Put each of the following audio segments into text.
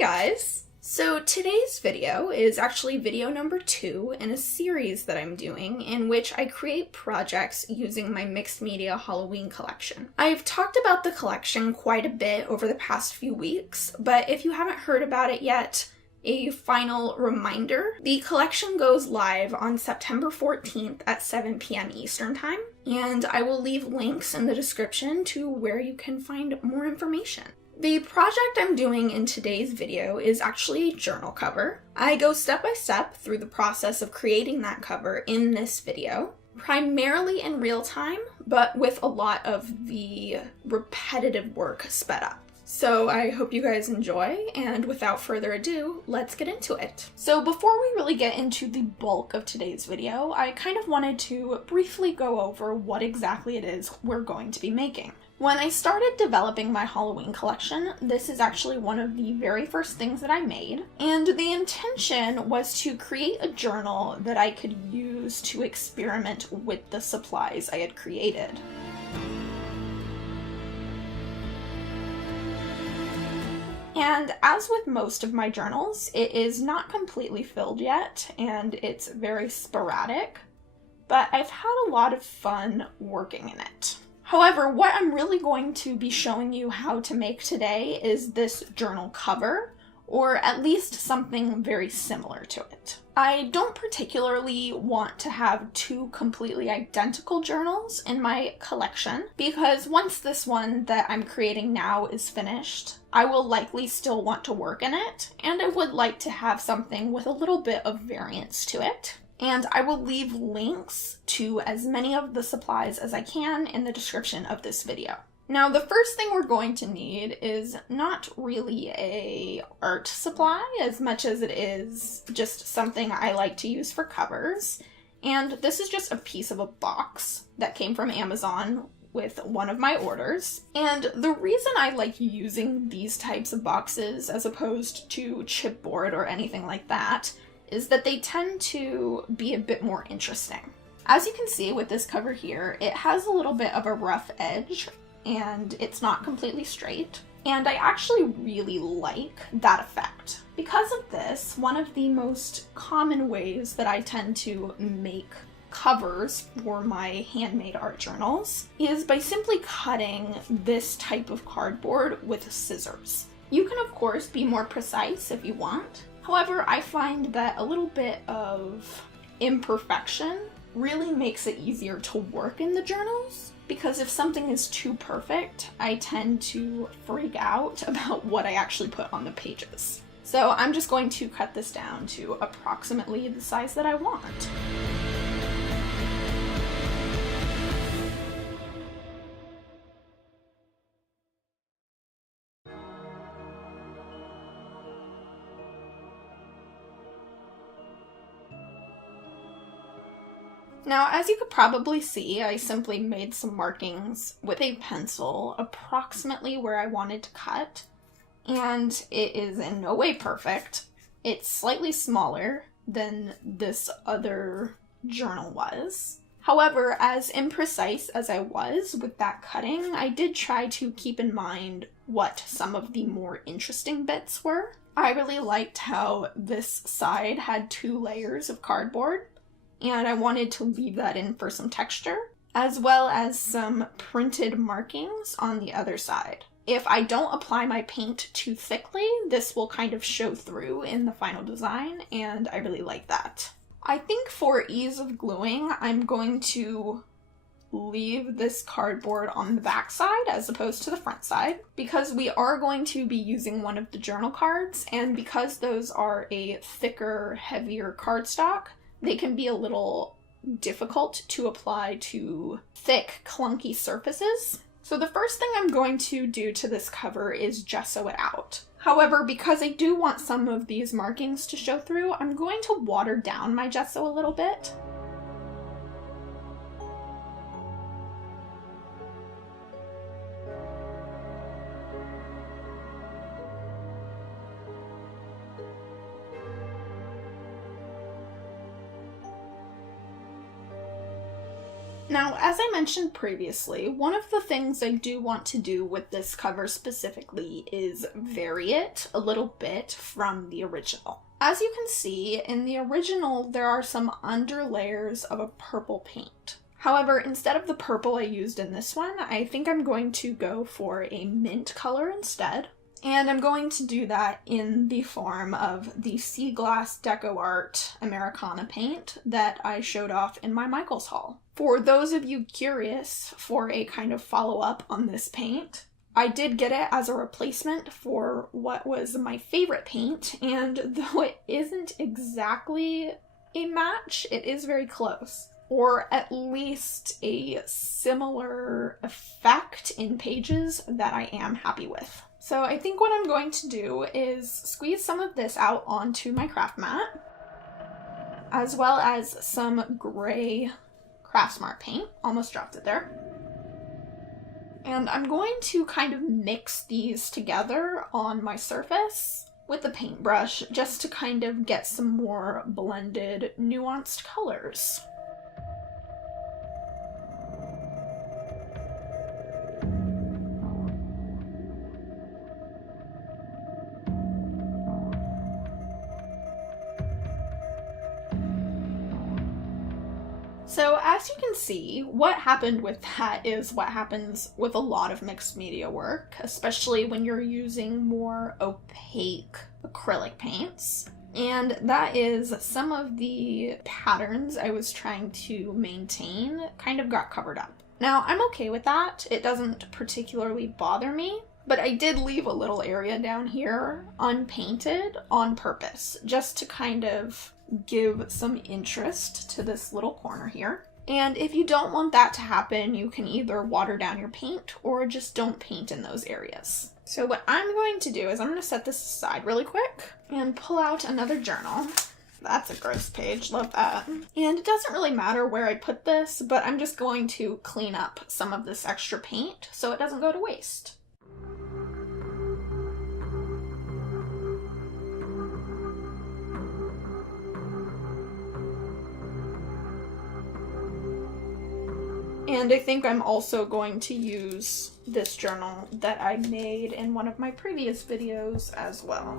guys! So today's video is actually video number 2 in a series that I'm doing in which I create projects using my mixed media Halloween collection. I've talked about the collection quite a bit over the past few weeks, but if you haven't heard about it yet, a final reminder. The collection goes live on September 14th at 7 p.m. Eastern Time, and I will leave links in the description to where you can find more information. The project I'm doing in today's video is actually a journal cover. I go step by step through the process of creating that cover in this video, primarily in real time, but with a lot of the repetitive work sped up. So I hope you guys enjoy, and without further ado, let's get into it. So before we really get into the bulk of today's video, I kind of wanted to briefly go over what exactly it is we're going to be making. When I started developing my Halloween collection, this is actually one of the very first things that I made, and the intention was to create a journal that I could use to experiment with the supplies I had created. And as with most of my journals, it is not completely filled yet, and it's very sporadic, but I've had a lot of fun working in it. However, what I'm really going to be showing you how to make today is this journal cover, or at least something very similar to it. I don't particularly want to have two completely identical journals in my collection, because once this one that I'm creating now is finished, I will likely still want to work in it, and I would like to have something with a little bit of variance to it. And I will leave links to as many of the supplies as I can in the description of this video. Now, the first thing we're going to need is not really a art supply as much as it is just something I like to use for covers. And this is just a piece of a box that came from Amazon with one of my orders. And the reason I like using these types of boxes as opposed to chipboard or anything like that is that they tend to be a bit more interesting. As you can see with this cover here, it has a little bit of a rough edge and it's not completely straight. And I actually really like that effect. Because of this, one of the most common ways that I tend to make covers for my handmade art journals is by simply cutting this type of cardboard with scissors. You can of course be more precise if you want. However, I find that a little bit of imperfection really makes it easier to work in the journals, because if something is too perfect, I tend to freak out about what I actually put on the pages. So I'm just going to cut this down to approximately the size that I want. Now, as you could probably see, I simply made some markings with a pencil approximately where I wanted to cut, and it is in no way perfect. It's slightly smaller than this other journal was. However, as imprecise as I was with that cutting, I did try to keep in mind what some of the more interesting bits were. I really liked how this side had 2 layers of cardboard, and I wanted to leave that in for some texture, as well as some printed markings on the other side. If I don't apply my paint too thickly, this will kind of show through in the final design, and I really like that. I think for ease of gluing, I'm going to leave this cardboard on the back side as opposed to the front side, because we are going to be using one of the journal cards, and because those are a thicker, heavier cardstock, they can be a little difficult to apply to thick, clunky surfaces. So the first thing I'm going to do to this cover is gesso it out. However, because I do want some of these markings to show through, I'm going to water down my gesso a little bit. Now, as I mentioned previously, one of the things I do want to do with this cover specifically is vary it a little bit from the original. As you can see, in the original, there are some underlayers of a purple paint. However, instead of the purple I used in this one, I think I'm going to go for a mint color instead. And I'm going to do that in the form of the Sea Glass Deco Art Americana paint that I showed off in my Michaels haul. For those of you curious for a kind of follow-up on this paint, I did get it as a replacement for what was my favorite paint, and though it isn't exactly a match, it is very close. Or at least a similar effect in pages that I am happy with. So I think what I'm going to do is squeeze some of this out onto my craft mat, as well as some gray CraftSmart paint. Almost dropped it there. And I'm going to kind of mix these together on my surface with a paintbrush just to kind of get some more blended, nuanced colors. So as you can see, what happened with that is what happens with a lot of mixed media work, especially when you're using more opaque acrylic paints. And that is some of the patterns I was trying to maintain kind of got covered up. Now, I'm okay with that. It doesn't particularly bother me, but I did leave a little area down here unpainted on purpose, just to kind of give some interest to this little corner here. And if you don't want that to happen, you can either water down your paint or just don't paint in those areas. So what I'm going to do is I'm going to set this aside really quick and pull out another journal. That's a gross page, love that. And it doesn't really matter where I put this, but I'm just going to clean up some of this extra paint so it doesn't go to waste. And I think I'm also going to use this journal that I made in one of my previous videos as well.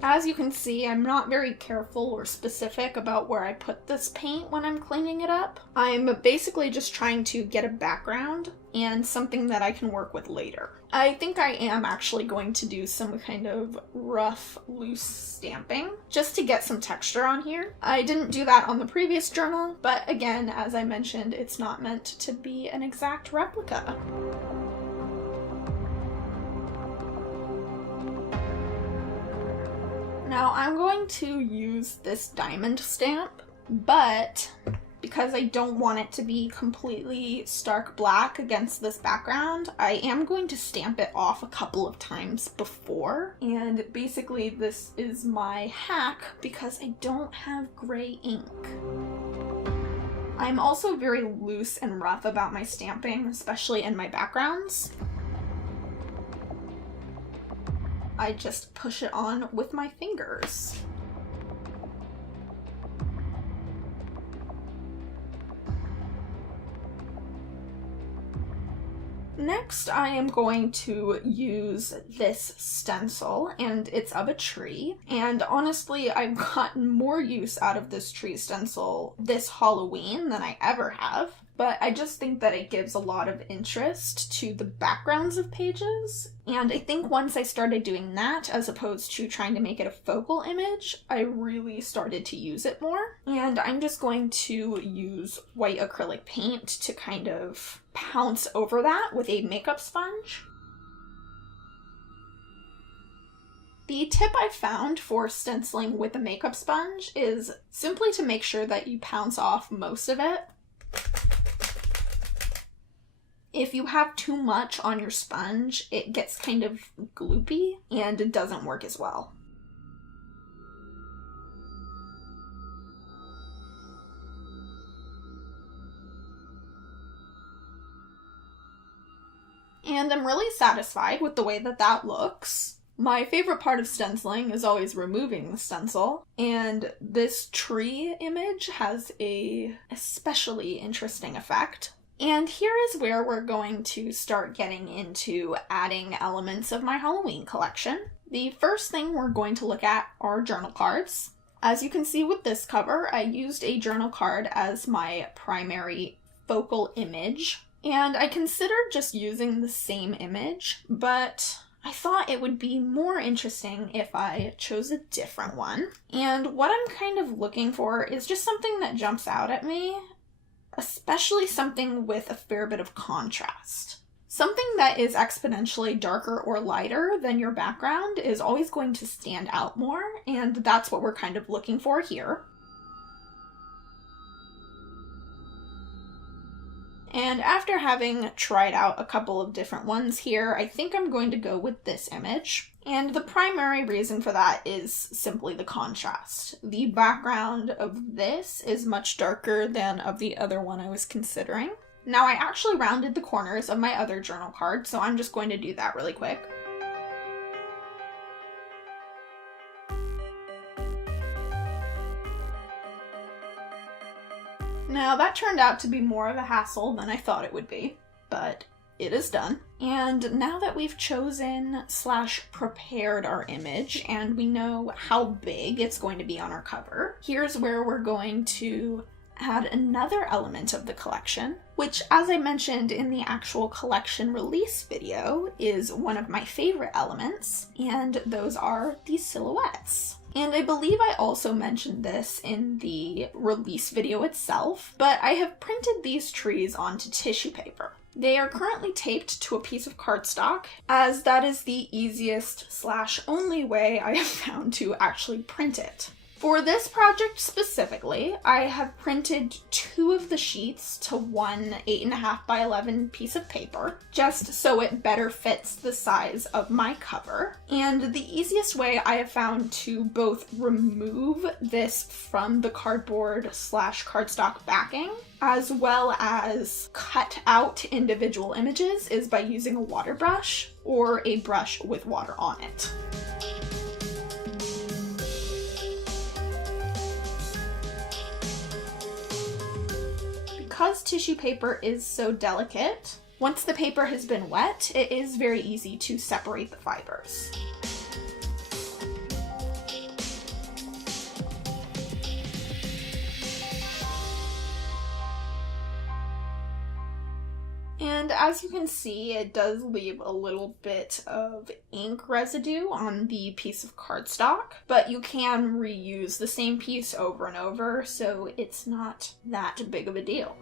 As you can see, I'm not very careful or specific about where I put this paint when I'm cleaning it up. I'm basically just trying to get a background and something that I can work with later. I think I am actually going to do some kind of rough, loose stamping just to get some texture on here. I didn't do that on the previous journal, but again, as I mentioned, it's not meant to be an exact replica. Now I'm going to use this diamond stamp, but because I don't want it to be completely stark black against this background, I am going to stamp it off a couple of times before. And basically this is my hack because I don't have gray ink. I'm also very loose and rough about my stamping, especially in my backgrounds. I just push it on with my fingers. Next, I am going to use this stencil, and it's of a tree. And honestly, I've gotten more use out of this tree stencil this Halloween than I ever have. But I just think that it gives a lot of interest to the backgrounds of pages. And I think once I started doing that, as opposed to trying to make it a focal image, I really started to use it more. And I'm just going to use white acrylic paint to kind of pounce over that with a makeup sponge. The tip I found for stenciling with a makeup sponge is simply to make sure that you pounce off most of it. If you have too much on your sponge, it gets kind of gloopy and it doesn't work as well. And I'm really satisfied with the way that that looks. My favorite part of stenciling is always removing the stencil, and this tree image has a especially interesting effect. And here is where we're going to start getting into adding elements of my Halloween collection. The first thing we're going to look at are journal cards. As you can see with this cover, I used a journal card as my primary focal image, and I considered just using the same image, but I thought it would be more interesting if I chose a different one. And what I'm kind of looking for is just something that jumps out at me, especially something with a fair bit of contrast. Something that is exponentially darker or lighter than your background is always going to stand out more, and that's what we're kind of looking for here. And after having tried out a couple of different ones here, I think I'm going to go with this image. And the primary reason for that is simply the contrast. The background of this is much darker than of the other one I was considering. Now, I actually rounded the corners of my other journal card, so I'm just going to do that really quick. Now, that turned out to be more of a hassle than I thought it would be, but it is done. And now that we've chosen / prepared our image and we know how big it's going to be on our cover, here's where we're going to add another element of the collection, which, as I mentioned in the actual collection release video, is one of my favorite elements, and those are the silhouettes. And I believe I also mentioned this in the release video itself, but I have printed these trees onto tissue paper. They are currently taped to a piece of cardstock, as that is the easiest / only way I have found to actually print it. For this project specifically, I have printed 2 of the sheets to one 8.5 by 11 piece of paper, just so it better fits the size of my cover. And the easiest way I have found to both remove this from the cardboard / cardstock backing, as well as cut out individual images, is by using a water brush or a brush with water on it. Because tissue paper is so delicate, once the paper has been wet, it is very easy to separate the fibers. And as you can see, it does leave a little bit of ink residue on the piece of cardstock, but you can reuse the same piece over and over, so it's not that big of a deal.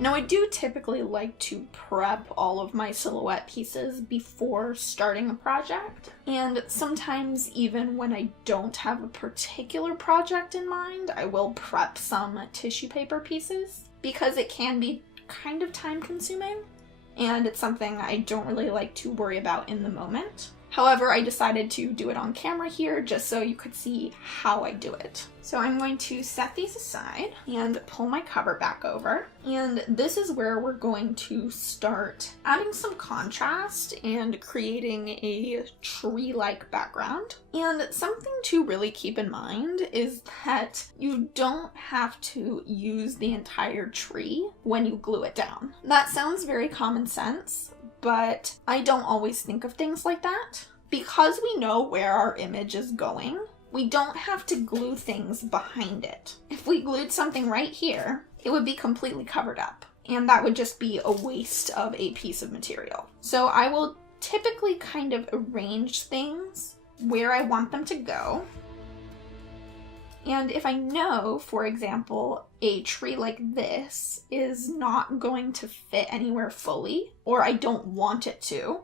Now, I do typically like to prep all of my silhouette pieces before starting a project, and sometimes even when I don't have a particular project in mind, I will prep some tissue paper pieces, because it can be kind of time consuming, and it's something I don't really like to worry about in the moment. However, I decided to do it on camera here just so you could see how I do it. So I'm going to set these aside and pull my cover back over. And this is where we're going to start adding some contrast and creating a tree-like background. And something to really keep in mind is that you don't have to use the entire tree when you glue it down. That sounds very common sense, but I don't always think of things like that. Because we know where our image is going, we don't have to glue things behind it. If we glued something right here, it would be completely covered up, and that would just be a waste of a piece of material. So I will typically kind of arrange things where I want them to go. And if I know, for example, a tree like this is not going to fit anywhere fully, or I don't want it to,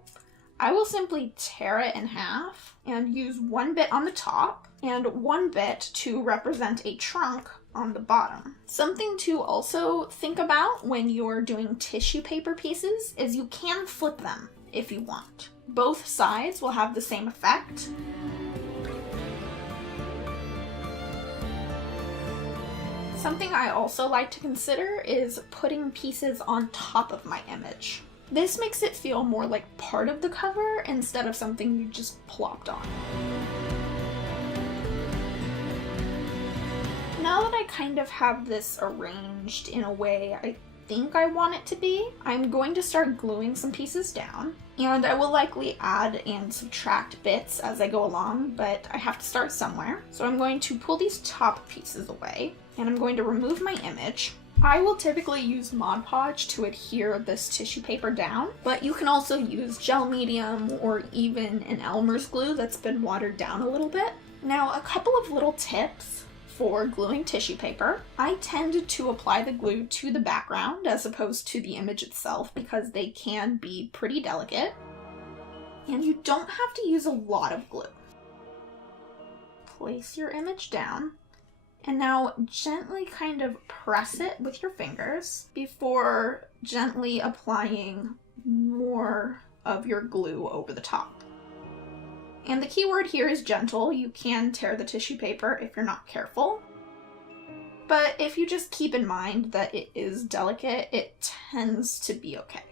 I will simply tear it in half and use one bit on the top and one bit to represent a trunk on the bottom. Something to also think about when you're doing tissue paper pieces is you can flip them if you want. Both sides will have the same effect. Something I also like to consider is putting pieces on top of my image. This makes it feel more like part of the cover instead of something you just plopped on. Now that I kind of have this arranged in a way I think I want it to be, I'm going to start gluing some pieces down, and I will likely add and subtract bits as I go along, but I have to start somewhere. So I'm going to pull these top pieces away, and I'm going to remove my image. I will typically use Mod Podge to adhere this tissue paper down, but you can also use gel medium or even an Elmer's glue that's been watered down a little bit. Now, a couple of little tips for gluing tissue paper. I tend to apply the glue to the background as opposed to the image itself because they can be pretty delicate. And you don't have to use a lot of glue. Place your image down. And now gently kind of press it with your fingers before gently applying more of your glue over the top. And the key word here is gentle. You can tear the tissue paper if you're not careful. But if you just keep in mind that it is delicate, it tends to be okay.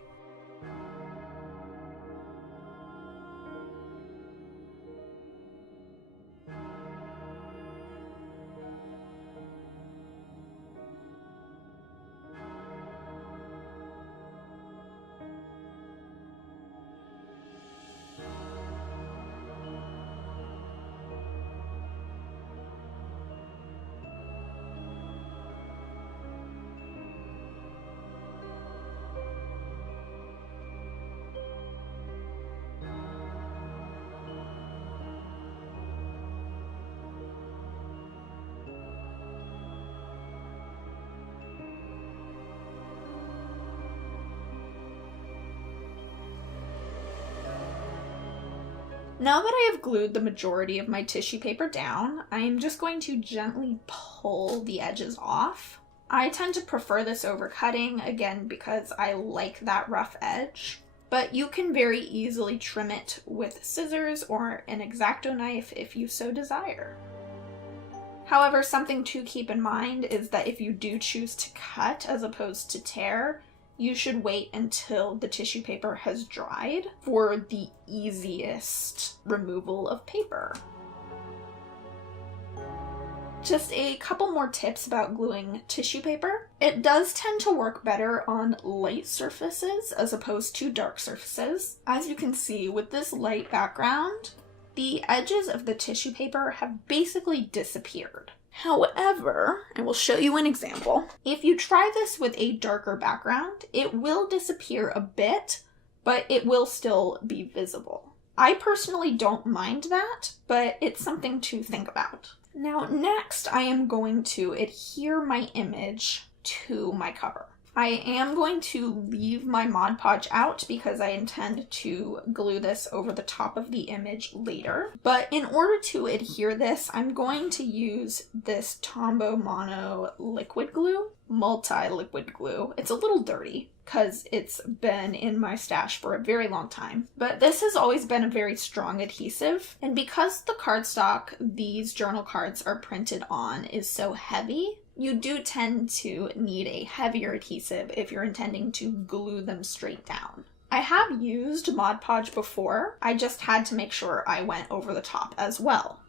Now that I have glued the majority of my tissue paper down, I'm just going to gently pull the edges off. I tend to prefer this over cutting, again, because I like that rough edge. But you can very easily trim it with scissors or an X-Acto knife if you so desire. However, something to keep in mind is that if you do choose to cut as opposed to tear, you should wait until the tissue paper has dried for the easiest removal of paper. Just a couple more tips about gluing tissue paper. It does tend to work better on light surfaces as opposed to dark surfaces. As you can see with this light background, the edges of the tissue paper have basically disappeared. However, I will show you an example. If you try this with a darker background, it will disappear a bit, but it will still be visible. I personally don't mind that, but it's something to think about. Now, next I am going to adhere my image to my cover. I am going to leave my Mod Podge out because I intend to glue this over the top of the image later. But in order to adhere this, I'm going to use this Tombow Mono liquid glue, multi-liquid glue. It's a little dirty because it's been in my stash for a very long time. But this has always been a very strong adhesive. And because the cardstock these journal cards are printed on is so heavy, you do tend to need a heavier adhesive if you're intending to glue them straight down. I have used Mod Podge before, I just had to make sure I went over the top as well.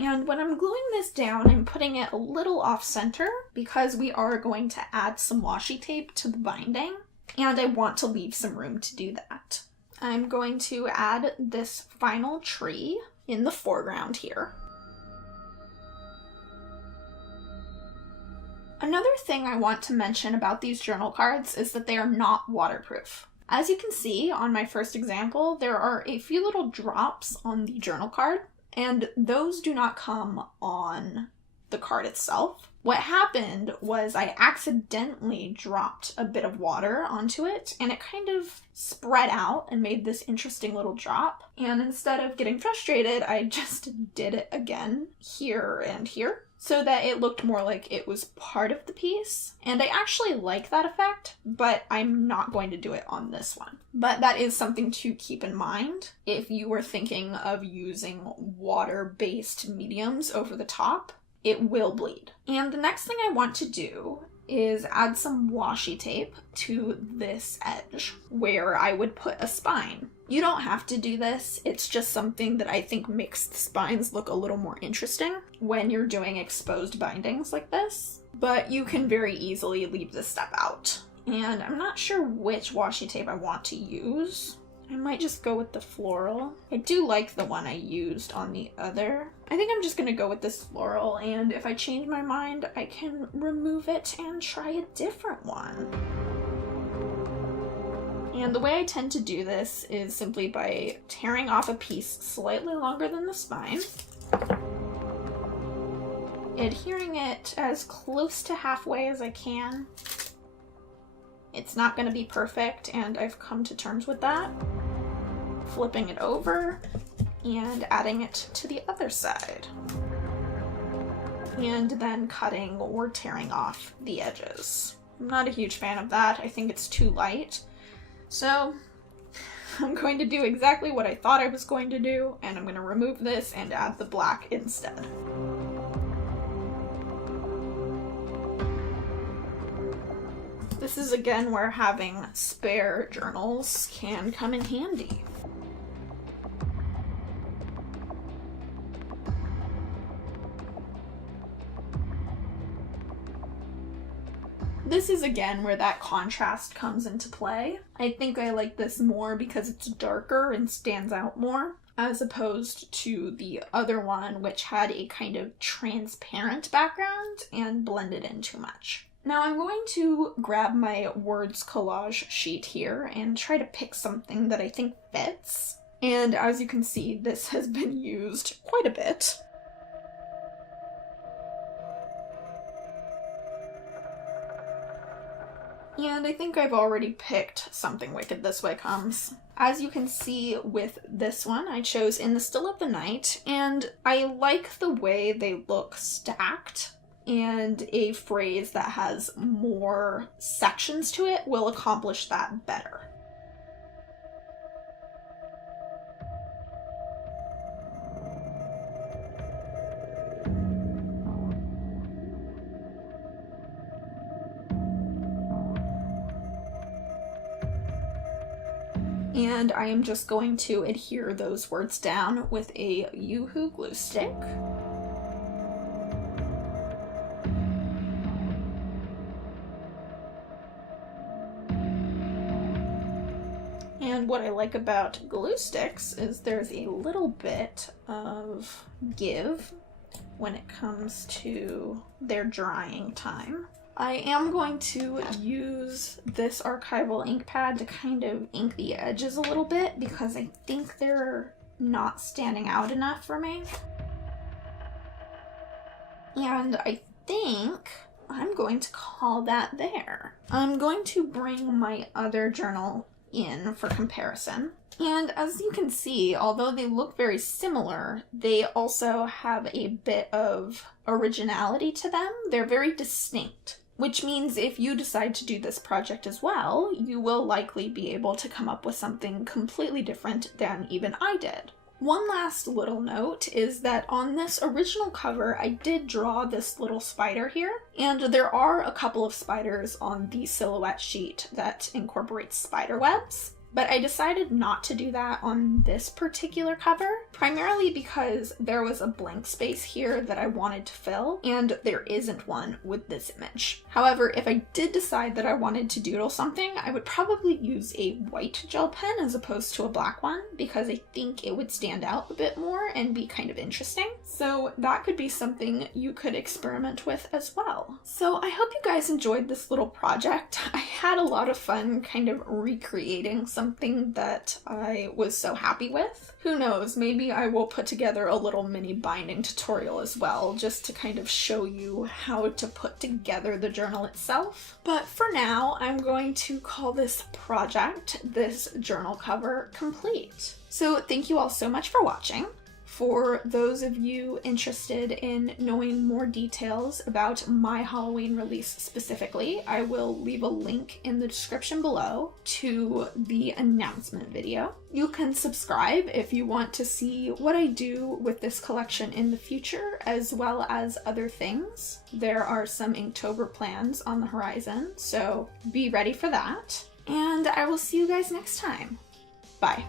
And when I'm gluing this down, I'm putting it a little off center because we are going to add some washi tape to the binding, and I want to leave some room to do that. I'm going to add this final tree in the foreground here. Another thing I want to mention about these journal cards is that they are not waterproof. As you can see on my first example, there are a few little drops on the journal card, and those do not come on the card itself. What happened was I accidentally dropped a bit of water onto it, and it kind of spread out and made this interesting little drop. And instead of getting frustrated, I just did it again here and here, so that it looked more like it was part of the piece. And I actually like that effect, but I'm not going to do it on this one. But that is something to keep in mind if you were thinking of using water-based mediums over the top. It will bleed. And the next thing I want to do is add some washi tape to this edge where I would put a spine. You don't have to do this, it's just something that I think makes the spines look a little more interesting when you're doing exposed bindings like this, but you can very easily leave this step out. And I'm not sure which washi tape I want to use. I might just go with the floral. I do like the one I used on the other. I think I'm just gonna go with this floral, and if I change my mind, I can remove it and try a different one. And the way I tend to do this is simply by tearing off a piece slightly longer than the spine, adhering it as close to halfway as I can. It's not going to be perfect, and I've come to terms with that. Flipping it over and adding it to the other side. And then cutting or tearing off the edges. I'm not a huge fan of that. I think it's too light. So I'm going to do exactly what I thought I was going to do, and I'm going to remove this and add the black instead. This is again where having spare journals can come in handy. This is again where that contrast comes into play. I think I like this more because it's darker and stands out more, as opposed to the other one, which had a kind of transparent background and blended in too much. Now I'm going to grab my words collage sheet here and try to pick something that I think fits. And as you can see, this has been used quite a bit. And I think I've already picked something wicked this way comes. As you can see with this one, I chose In the Still of the Night, and I like the way they look stacked, and a phrase that has more sections to it will accomplish that better. And I am just going to adhere those words down with a Yoo-Hoo glue stick. And what I like about glue sticks is there's a little bit of give when it comes to their drying time. I am going to use this archival ink pad to kind of ink the edges a little bit because I think they're not standing out enough for me. And I think I'm going to call that there. I'm going to bring my other journal in for comparison. And as you can see, although they look very similar, they also have a bit of originality to them. They're very distinct, which means if you decide to do this project as well, you will likely be able to come up with something completely different than even I did. One last little note is that on this original cover, I did draw this little spider here, and there are a couple of spiders on the silhouette sheet that incorporates spider webs. But I decided not to do that on this particular cover, primarily because there was a blank space here that I wanted to fill, and there isn't one with this image. However, if I did decide that I wanted to doodle something, I would probably use a white gel pen as opposed to a black one, because I think it would stand out a bit more and be kind of interesting. So that could be something you could experiment with as well. So I hope you guys enjoyed this little project. I had a lot of fun kind of recreating some something that I was so happy with. Who knows, maybe I will put together a little mini binding tutorial as well, just to kind of show you how to put together the journal itself. But for now, I'm going to call this project, this journal cover, complete. So thank you all so much for watching. For those of you interested in knowing more details about my Halloween release specifically, I will leave a link in the description below to the announcement video. You can subscribe if you want to see what I do with this collection in the future, as well as other things. There are some Inktober plans on the horizon, so be ready for that. And I will see you guys next time. Bye.